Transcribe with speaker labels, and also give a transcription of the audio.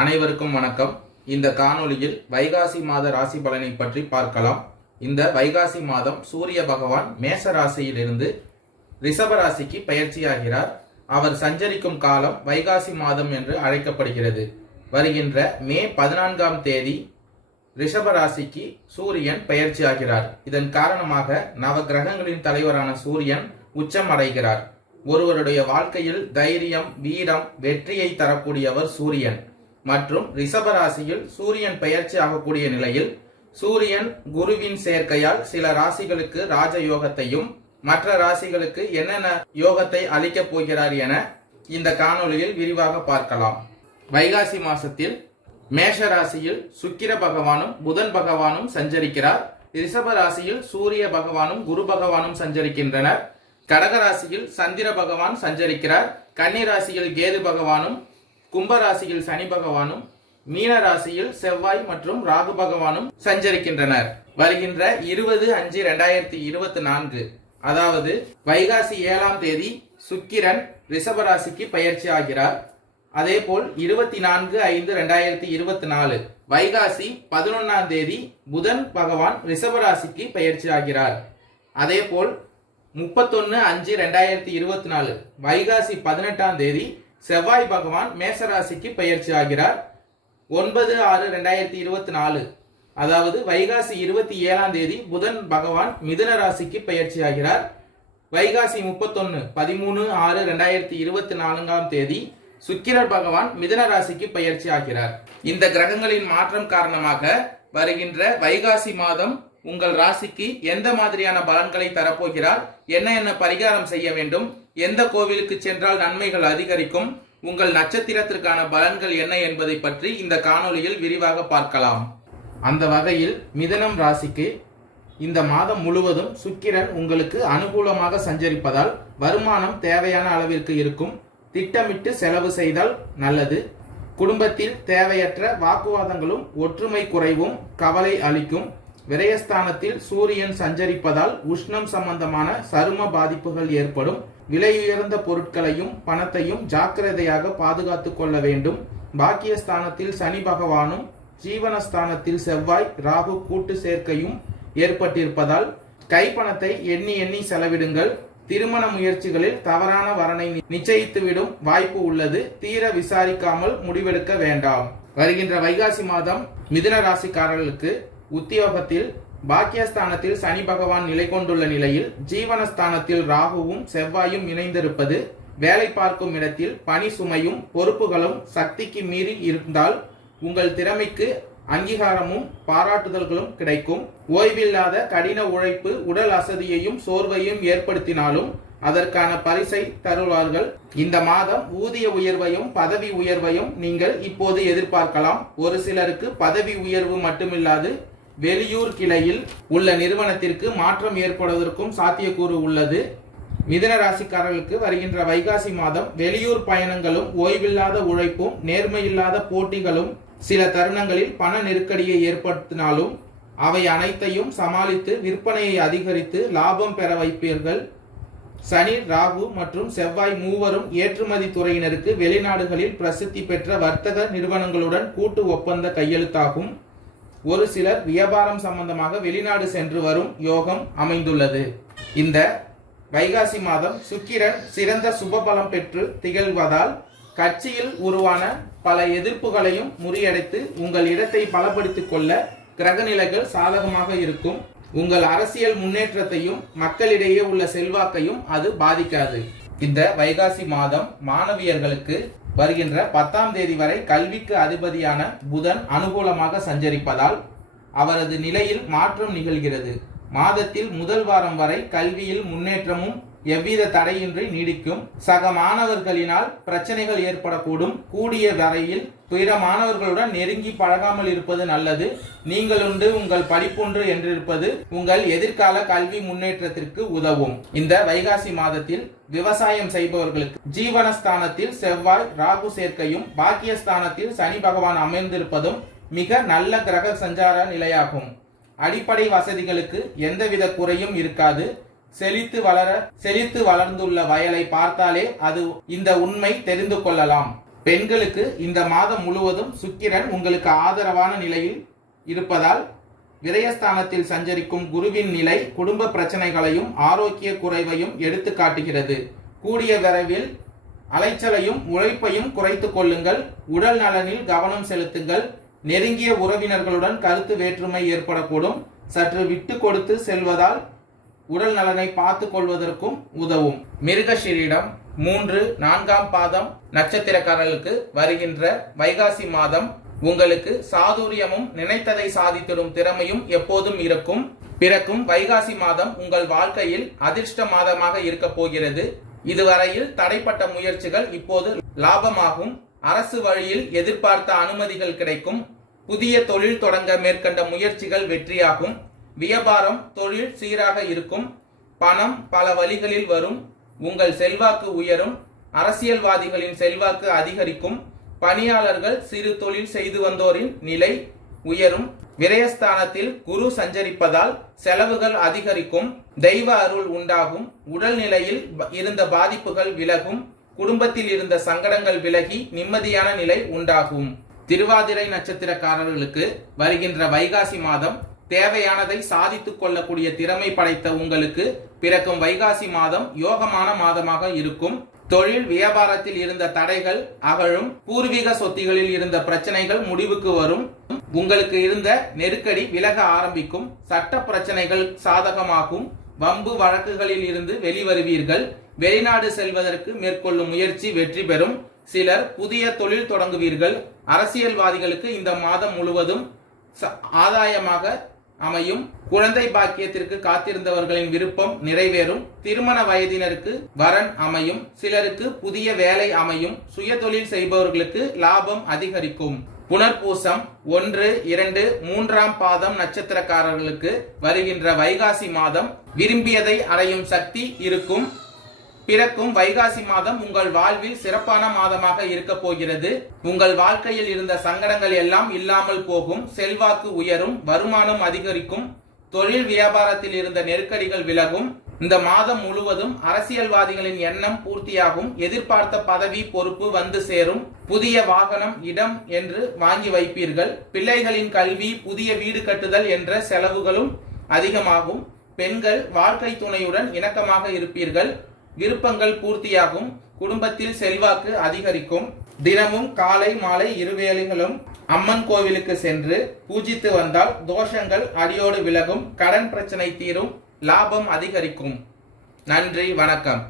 Speaker 1: அனைவருக்கும் வணக்கம். இந்த காணொளியில் வைகாசி மாத ராசி பலனை பற்றி பார்க்கலாம். இந்த வைகாசி மாதம் சூரிய பகவான் மேச ராசியிலிருந்து ரிஷப ராசிக்கு பயிற்சியாகிறார். அவர் சஞ்சரிக்கும் காலம் வைகாசி மாதம் என்று அழைக்கப்படுகிறது. வருகின்ற மே பதினான்காம் தேதி ரிஷப ராசிக்கு சூரியன் பயிற்சியாகிறார். இதன் காரணமாக நவ கிரகங்களின் தலைவரான சூரியன் உச்சம் அடைகிறார். ஒருவருடைய வாழ்க்கையில் தைரியம் வீரம் வெற்றியை தரக்கூடியவர் சூரியன். மற்றும் ரிஷபராசியில் சூரியன் பெயர்ச்சி ஆகக்கூடிய நிலையில் சூரியன் குருவின் சேர்க்கையால் சில ராசிகளுக்கு ராஜ யோகத்தையும் மற்ற ராசிகளுக்கு என்னென்ன யோகத்தை அளிக்கப் போகிறார் என இந்த காணொளியில் விரிவாக பார்க்கலாம். வைகாசி மாசத்தில் மேஷ ராசியில் சுக்கிர பகவானும் புதன் பகவானும் சஞ்சரிக்கிறார். ரிஷப ராசியில் சூரிய பகவானும் குரு பகவானும் சஞ்சரிக்கின்றனர். கடகராசியில் சந்திர பகவான் சஞ்சரிக்கிறார். கன்னி ராசியில் கேது பகவானும் கும்பராசியில் சனி பகவானும் மீன ராசியில் செவ்வாய் மற்றும் ராகு பகவானும் சஞ்சரிக்கின்றனர். வருகின்ற இருபது அஞ்சு ரெண்டாயிரத்தி இருபத்தி நான்கு அதாவது வைகாசி ஏழாம் தேதி சுக்கிரன் ரிஷபராசிக்கு பயிற்சி ஆகிறார். அதேபோல் இருபத்தி நான்கு ஐந்து ரெண்டாயிரத்தி இருபத்தி நாலு வைகாசி பதினொன்னாம் தேதி புதன் பகவான் ரிஷபராசிக்கு பயிற்சி ஆகிறார். அதேபோல் முப்பத்தொன்னு அஞ்சு ரெண்டாயிரத்தி இருபத்தி நாலு வைகாசி பதினெட்டாம் தேதி செவ்வாய் பகவான் மேசராசிக்கு பயிற்சி ஆகிறார் ஒன்பது ஆறு ரெண்டாயிரத்தி இருபத்தி நாலு. அதாவது வைகாசி இருபத்தி ஏழாம் தேதி புதன் பகவான் மிதுன ராசிக்கு பயிற்சி ஆகிறார் வைகாசி முப்பத்தொன்னு பதிமூணு ஆறு ரெண்டாயிரத்தி இருபத்தி நான்காம் தேதி சுக்கிரர் பகவான் மிதுன ராசிக்கு பயிற்சி ஆகிறார் இந்த கிரகங்களின் மாற்றம் காரணமாக வருகின்ற வைகாசி மாதம் உங்கள் ராசிக்கு எந்த மாதிரியான பலன்களை தரப்போகிறார்? என்ன என்ன பரிகாரம் செய்ய வேண்டும்? எந்த கோவிலுக்கு சென்றால் நன்மைகள் அதிகரிக்கும்? உங்கள் நட்சத்திரத்திற்கான பலன்கள் என்ன என்பதை பற்றி இந்த காணொளியில் விரிவாக பார்க்கலாம். அந்த வகையில் மிதனம் ராசிக்கு இந்த மாதம் முழுவதும் சுக்கிரன் உங்களுக்கு அனுகூலமாக சஞ்சரிப்பதால் வருமானம் தேவையான அளவிற்கு இருக்கும். திட்டமிட்டு செலவு செய்தால் நல்லது. குடும்பத்தில் தேவையற்ற வாக்குவாதங்களும் ஒற்றுமை குறைவும் கவலை அளிக்கும். விரயஸ்தானத்தில் சூரியன் சஞ்சரிப்பதால் உஷ்ணம் சம்பந்தமான சரும பாதிப்புகள் ஏற்படும். விலையுயர்ந்த பொருட்களையும் பணத்தையும் ஜாக்கிரதையாக பாதுகாத்து கொள்ள வேண்டும். பாக்கியஸ்தானத்தில் சனி பகவானும் ஜீவனஸ்தானத்தில் செவ்வாய் ராகு கூட்டு சேர்க்கையும் ஏற்பட்டிருப்பதால் கைப்பணத்தை எண்ணி எண்ணி செலவிடுங்கள். திருமண முயற்சிகளில் தவறான வரனை நிச்சயித்துவிடும் வாய்ப்பு உள்ளது. தீர விசாரிக்காமல் முடிவெடுக்க வேண்டாம். வருகின்ற வைகாசி மாதம் மிதுன ராசிக்காரர்களுக்கு உத்தியோகத்தில் பாக்கியஸ்தானத்தில் சனி பகவான் நிலை கொண்டுள்ள நிலையில் ஜீவனஸ்தானத்தில் ராகுவும் செவ்வாயும் இணைந்திருப்பது வேலை பார்க்கும் இடத்தில் பணி சுமையும் பொறுப்புகளும் சக்திக்கு மீறி இருந்தால் உங்கள் திறமைக்கு அங்கீகாரமும் பாராட்டுதல்களும் கிடைக்கும். ஓய்வில்லாத கடின உழைப்பு உடல் அசதியையும் சோர்வையும் ஏற்படுத்தினாலும் அதற்கான பரிசை தருவார்கள். இந்த மாதம் ஊதிய உயர்வையும் பதவி உயர்வையும் நீங்கள் இப்போது எதிர்பார்க்கலாம். ஒரு சிலருக்கு பதவி உயர்வு மட்டுமில்லாது வெளியூர் கிளையில் உள்ள நிறுவனத்திற்கு மாற்றம் ஏற்படுவதற்கும் சாத்தியக்கூறு உள்ளது. மிதன ராசிக்காரர்களுக்கு வருகின்ற வைகாசி மாதம் வெளியூர் பயணங்களும் ஓய்வில்லாத உழைப்பும் நேர்மையில்லாத போட்டிகளும் சில தருணங்களில் பண நெருக்கடியை ஏற்படுத்தினாலும் அவை அனைத்தையும் சமாளித்து விற்பனையை அதிகரித்து லாபம் பெற வைப்பீர்கள். சனி ராகு மற்றும் செவ்வாய் மூவரும் ஏற்றுமதி துறையினருக்கு வெளிநாடுகளில் பிரசித்தி பெற்ற வர்த்தக நிறுவனங்களுடன் கூட்டு ஒப்பந்த கையெழுத்தாகும். ஒரு சிலர் வியாபாரம் சம்பந்தமாக வெளிநாடு சென்று வரும் யோகம் அமைந்துள்ளது. இந்த வைகாசி மாதம் சுக்கிரன் சிறந்த சுபபலம் பெற்று திகழ்வதால் கட்சியில் உருவான பல எதிர்ப்புகளையும் முறியடைத்து உங்கள் இடத்தை பலப்படுத்திக் கொள்ள கிரகநிலைகள் சாதகமாக இருக்கும். உங்கள் அரசியல் முன்னேற்றத்தையும் மக்களிடையே உள்ள செல்வாக்கையும் அது பாதிக்காது. இந்த வைகாசி மாதம் மாணவியர்களுக்கு வருகின்ற பத்தாம் தேதி வரை கல்விக்கு அதிபதியான புதன் அனுகூலமாக சஞ்சரிப்பதால் அவரது நிலையில் மாற்றம் நிகழ்கிறது. மாதத்தில் முதல் வாரம் வரை கல்வியில் முன்னேற்றமும் எவ்வித தடையின்றி நீடிக்கும். சக மாணவர்களினால் பிரச்சனைகள் ஏற்படக்கூடும். கூடிய வரையில் பிற மாணவர்களுடன் நெருங்கி பழகாமல் இருப்பது நல்லது. நீங்கள் உண்டு உங்கள் படிப்புண்டு என்றிருப்பது உங்கள் எதிர்கால கல்வி முன்னேற்றத்திற்கு உதவும். இந்த வைகாசி மாதத்தில் விவசாயம் செய்பவர்களுக்கு ஜீவனஸ்தானத்தில் செவ்வாய் ராகு சேர்க்கையும் பாக்கியஸ்தானத்தில் சனி பகவான் அமர்ந்திருப்பதும் மிக நல்ல கிரக சஞ்சார நிலையாகும். அடிப்படை வசதிகளுக்கு எந்தவித குறையும் இருக்காது. செழித்து வளர செழித்து வளர்ந்துள்ள வயலை பார்த்தாலே அது இந்த உண்மை தெரிந்து கொள்ளலாம். பெண்களுக்கு இந்த மாதம் முழுவதும் சுக்கிரன் உங்களுக்கு ஆதரவான நிலையில் இருப்பதால் விரயஸ்தானத்தில் சஞ்சரிக்கும் குருவின் நிலை குடும்ப பிரச்சனைகளையும் ஆரோக்கிய குறைவையும் எடுத்து காட்டுகிறது. கூடிய விரைவில் அலைச்சலையும் உழைப்பையும் குறைத்து கொள்ளுங்கள். உடல் நலனில் கவனம் செலுத்துங்கள். நெருங்கிய உறவினர்களுடன் கருத்து வேற்றுமை ஏற்படக்கூடும். சற்று விட்டு கொடுத்து செல்வதால் உடல் நலனை பார்த்துக் கொள்வதற்கும் உதவும். மிருகஷீரிடம் மூன்று நான்காம் பாதம் நட்சத்திரக்காரர்களுக்கு வருகின்ற வைகாசி மாதம் உங்களுக்கு சாதுரியமும் நினைத்ததை சாதித்திடும் திறமையும் எப்போதும் இருக்கும். பிறக்கும் வைகாசி மாதம் உங்கள் வாழ்க்கையில் அதிர்ஷ்ட மாதமாக இருக்க போகிறது. இதுவரையில் தடைப்பட்ட முயற்சிகள் இப்போது லாபமாகும். அரசு வழியில் எதிர்பார்த்த அனுமதிகள் கிடைக்கும். புதிய தொழில் தொடங்க மேற்கண்ட முயற்சிகள் வெற்றியாகும். வியாபாரம் தொழில் சீராக இருக்கும். பணம் பல வழிகளில் வரும். உங்கள் செல்வாக்கு உயரும். அரசியல்வாதிகளின் செல்வாக்கு அதிகரிக்கும். பணியாளர்கள் சிறு தொழில் செய்து வந்தோரின் நிலை உயரும். விரயஸ்தானத்தில் குரு சஞ்சரிப்பதால் செலவுகள் அதிகரிக்கும். தெய்வ அருள் உண்டாகும். உடல்நிலையில் இருந்த பாதிப்புகள் விலகும். குடும்பத்தில் இருந்த சங்கடங்கள் விலகி நிம்மதியான நிலை உண்டாகும். திருவாதிரை நட்சத்திரக்காரர்களுக்கு வருகின்ற வைகாசி மாதம் தேவையானதை சாதித்துக் கொள்ளக்கூடிய திறமை படைத்த உங்களுக்கு பிறக்கும் வைகாசி மாதம் யோகமான மாதமாக இருக்கும். தொழில் வியாபாரத்தில் இருந்த தடைகள் அகழும். பூர்வீக சொத்துகளில் இருந்த பிரச்சனைகள் முடிவுக்கு வரும். உங்களுக்கு இருந்த நெருக்கடி விலக ஆரம்பிக்கும். சட்ட பிரச்சனைகள் சாதகமாகும். வம்பு வழக்குகளில் இருந்து வெளிவருவீர்கள். வெளிநாடு செல்வதற்கு மேற்கொள்ளும் முயற்சி வெற்றி பெறும். சிலர் புதிய தொழில் தொடங்குவீர்கள். அரசியல்வாதிகளுக்கு இந்த மாதம் முழுவதும் ஆதாயமாக அமையும். குழந்தை பாக்கியத்திற்கு காத்திருந்தவர்களின் விருப்பம் நிறைவேறும். திருமண வயதினருக்கு வரன் அமையும். சிலருக்கு புதிய வேலை அமையும். சுயதொழில் செய்பவர்களுக்கு லாபம் அதிகரிக்கும். புனர்பூசம் ஒன்று இரண்டு மூன்றாம் பாதம் நட்சத்திரக்காரர்களுக்கு வருகின்ற வைகாசி மாதம் விரும்பியதை அடையும் சக்தி இருக்கும். பிறக்கும் வைகாசி மாதம் உங்கள் வாழ்வில் சிறப்பான மாதமாக இருக்க போகிறது. உங்கள் வாழ்க்கையில் இருந்த சங்கடங்கள் எல்லாம் இல்லாமல் போகும். செல்வாக்கு உயரும் வருமானம் அதிகரிக்கும் தொழில் வியாபாரத்தில் இருந்த நெருக்கடிகள் விலகும். இந்த மாதம் முழுவதும் அரசியல்வாதிகளின் எண்ணம் பூர்த்தியாகும். எதிர்பார்த்த பதவி பொறுப்பு வந்து சேரும். புதிய வாகனம் இடம் என்று வாங்கி வைப்பீர்கள். பிள்ளைகளின் கல்வி புதிய வீடு கட்டுதல் என்ற செலவுகளும் அதிகமாகும். பெண்கள் வாழ்க்கை துணையுடன் இணக்கமாக இருப்பீர்கள். விருப்பங்கள் பூர்த்தியாகும். குடும்பத்தில் செல்வாக்கு அதிகரிக்கும். தினமும் காலை மாலை இருவேளைகளும் அம்மன் கோவிலுக்கு சென்று பூஜித்து வந்தால் தோஷங்கள் அடியோடு விலகும். கடன் பிரச்சனை தீரும். லாபம் அதிகரிக்கும். நன்றி வணக்கம்.